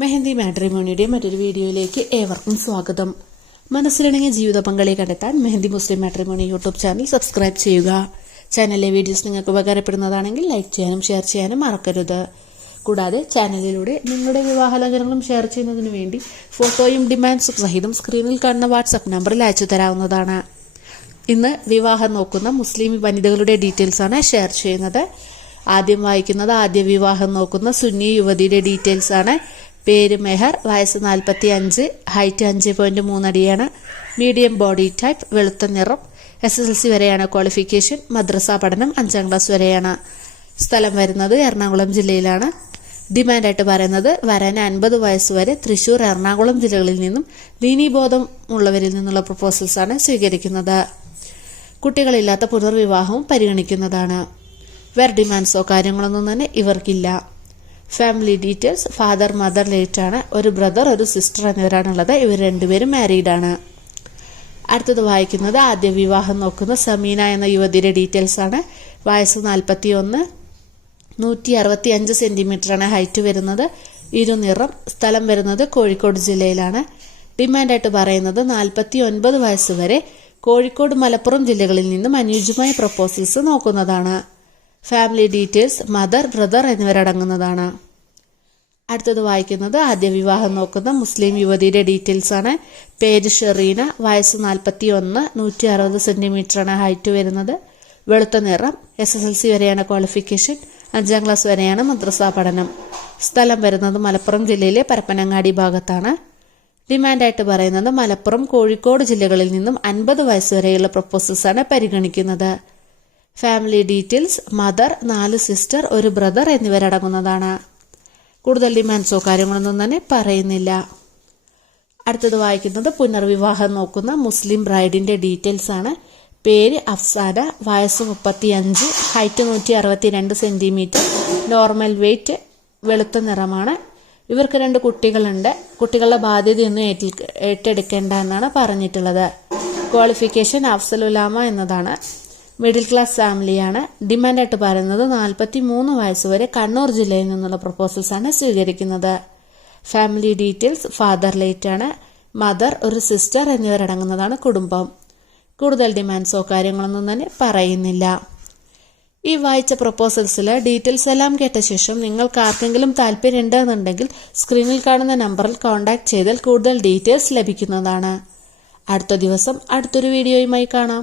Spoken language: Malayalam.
മെഹന്തി മാട്രിമോണിയുടെ മറ്റൊരു വീഡിയോയിലേക്ക് ഏവർക്കും സ്വാഗതം. മനസ്സിലിണങ്ങിയ ജീവിത പങ്കാളിയെ കണ്ടെത്താൻ Mehndi Muslim matrimony YouTube channel subscribe ചെയ്യുക. ചാനലിലെ വീഡിയോസ് നിങ്ങൾക്ക് ഉപകാരപ്പെടുന്നതാണെങ്കിൽ ലൈക്ക് ചെയ്യാനും ഷെയർ ചെയ്യാനും മറക്കരുത്. കൂടാതെ ചാനലിലൂടെ നിങ്ങളുടെ വിവാഹാലോചനകളും ഷെയർ ചെയ്യുന്നതിനു വേണ്ടി ഫോട്ടോയും ഡിമാൻഡ്സും സഹിതം സ്ക്രീനിൽ കാണുന്ന വാട്സപ്പ് നമ്പറിൽ അയച്ചു തരാവുന്നതാണ്. ഇന്ന് വിവാഹം നോക്കുന്ന മുസ്ലിം വനിതകളുടെ ഡീറ്റെയിൽസ് ആണ് ഷെയർ ചെയ്യുന്നത്. ആദ്യം വായിക്കുന്നത് ആദ്യ വിവാഹം നോക്കുന്ന സുന്നി യുവതിയുടെ ഡീറ്റെയിൽസ് ആണ്. പേര് മെഹർ വയസ്സ് നാൽപ്പത്തി അഞ്ച് ഹൈറ്റ് അഞ്ച് പോയിന്റ് മൂന്നടിയാണ്. മീഡിയം ബോഡി ടൈപ്പ് വെളുത്ത നിറം. എസ് എസ് എൽ സി വരെയാണ് ക്വാളിഫിക്കേഷൻ. മദ്രസ പഠനം അഞ്ചാം ക്ലാസ് വരെയാണ്. സ്ഥലം വരുന്നത് എറണാകുളം ജില്ലയിലാണ്. ഡിമാൻഡായിട്ട് പറയുന്നത് വരാൻ അൻപത് വയസ്സ് വരെ തൃശൂർ എറണാകുളം ജില്ലകളിൽ നിന്നും ദീനീബോധം ഉള്ളവരിൽ നിന്നുള്ള പ്രപ്പോസൽസാണ് സ്വീകരിക്കുന്നത്. കുട്ടികളില്ലാത്ത പുനർവിവാഹവും പരിഗണിക്കുന്നതാണ്. വേറെ ഡിമാൻഡ്സോ കാര്യങ്ങളൊന്നും തന്നെ ഇവർക്കില്ല. Family details father mother late ആണ്. ഒരു ബ്രദർ ഒരു സിസ്റ്റർ എന്നിവരാണുള്ളത്. ഇവർ രണ്ടുപേരും മാരീഡ് ആണ്. അടുത്തത് വായിക്കുന്നത് ആദ്യ വിവാഹം നോക്കുന്ന സമീന എന്ന യുവതിയുടെ ഡീറ്റെയിൽസ് ആണ്. വയസ്സ് നാൽപ്പത്തി ഒന്ന് നൂറ്റി അറുപത്തി അഞ്ച് സെന്റിമീറ്ററാണ് ഹൈറ്റ് വരുന്നത്. ഇരുനിറം. സ്ഥലം വരുന്നത് കോഴിക്കോട് ജില്ലയിലാണ്. ഡിമാൻഡായിട്ട് പറയുന്നത് നാൽപ്പത്തി ഒൻപത് വയസ്സ് വരെ കോഴിക്കോട് മലപ്പുറം ജില്ലകളിൽ നിന്നും അനുയോജ്യമായ പ്രപ്പോസൽസ് നോക്കുന്നതാണ്. ഫാമിലി ഡീറ്റെയിൽസ് മദർ ബ്രദർ എന്നിവരടങ്ങുന്നതാണ്. അടുത്തത് വായിക്കുന്നത് ആദ്യ വിവാഹം നോക്കുന്ന മുസ്ലിം യുവതിയുടെ ഡീറ്റെയിൽസ് ആണ്. പേര് ഷെറീന വയസ്സ് നാൽപ്പത്തി ഒന്ന് നൂറ്റി അറുപത് സെന്റിമീറ്ററാണ് ഹൈറ്റ് വരുന്നത്. വെളുത്ത നിറം എസ് എസ് എൽ സി വരെയാണ് ക്വാളിഫിക്കേഷൻ അഞ്ചാം ക്ലാസ് വരെയാണ് മദ്രസാ പഠനം. സ്ഥലം വരുന്നത് മലപ്പുറം ജില്ലയിലെ പരപ്പനങ്ങാടി ഭാഗത്താണ്. ഡിമാൻഡായിട്ട് പറയുന്നത് മലപ്പുറം കോഴിക്കോട് ജില്ലകളിൽ നിന്നും അൻപത് വയസ്സ് വരെയുള്ള പ്രപ്പോസൽസാണ് പരിഗണിക്കുന്നത്. ഫാമിലി ഡീറ്റെയിൽസ് മദർ നാല് സിസ്റ്റർ ഒരു ബ്രദർ എന്നിവരടങ്ങുന്നതാണ്. കൂടുതൽ ഡിമാൻഡ്സോ കാര്യങ്ങളൊന്നും തന്നെ പറയുന്നില്ല. അടുത്തത് വായിക്കുന്നത് പുനർവിവാഹം നോക്കുന്ന മുസ്ലിം ബ്രൈഡിന്റെ ഡീറ്റെയിൽസ് ആണ്. പേര് അഫ്സാന വയസ്സ് മുപ്പത്തി അഞ്ച് ഹൈറ്റ് നൂറ്റി അറുപത്തി രണ്ട് സെന്റിമീറ്റർ നോർമൽ വെയ്റ്റ് വെളുത്ത നിറമാണ്. ഇവർക്ക് രണ്ട് കുട്ടികളുണ്ട്. കുട്ടികളുടെ ബാധ്യതയൊന്നും ഏറ്റിൽ ഏറ്റെടുക്കേണ്ട എന്നാണ് പറഞ്ഞിട്ടുള്ളത്. ക്വാളിഫിക്കേഷൻ അഫ്സലുലാമ എന്നതാണ്. മിഡിൽ ക്ലാസ് ഫാമിലിയാണ് ഡിമാൻഡായിട്ട് പറയുന്നത് നാൽപ്പത്തി മൂന്ന് വയസ്സ് വരെ കണ്ണൂർ ജില്ലയിൽ നിന്നുള്ള പ്രൊപ്പോസൽസ് ആണ് സ്വീകരിക്കുന്നത്. ഫാമിലി ഡീറ്റെയിൽസ് ഫാദർ ലേറ്റ് ആണ് മദർ ഒരു സിസ്റ്റർ എന്നിവരടങ്ങുന്നതാണ് കുടുംബം. കൂടുതൽ ഡിമാൻഡ്സോ കാര്യങ്ങളൊന്നും തന്നെ പറയുന്നില്ല. ഈ വായിച്ച പ്രപ്പോസൽസിൽ ഡീറ്റെയിൽസ് എല്ലാം കേട്ട ശേഷം നിങ്ങൾക്ക് ആർക്കെങ്കിലും താല്പര്യമുണ്ടെന്നുണ്ടെങ്കിൽ സ്ക്രീനിൽ കാണുന്ന നമ്പറിൽ കോൺടാക്ട് ചെയ്താൽ കൂടുതൽ ഡീറ്റെയിൽസ് ലഭിക്കുന്നതാണ്. അടുത്ത ദിവസം അടുത്തൊരു വീഡിയോയുമായി കാണാം.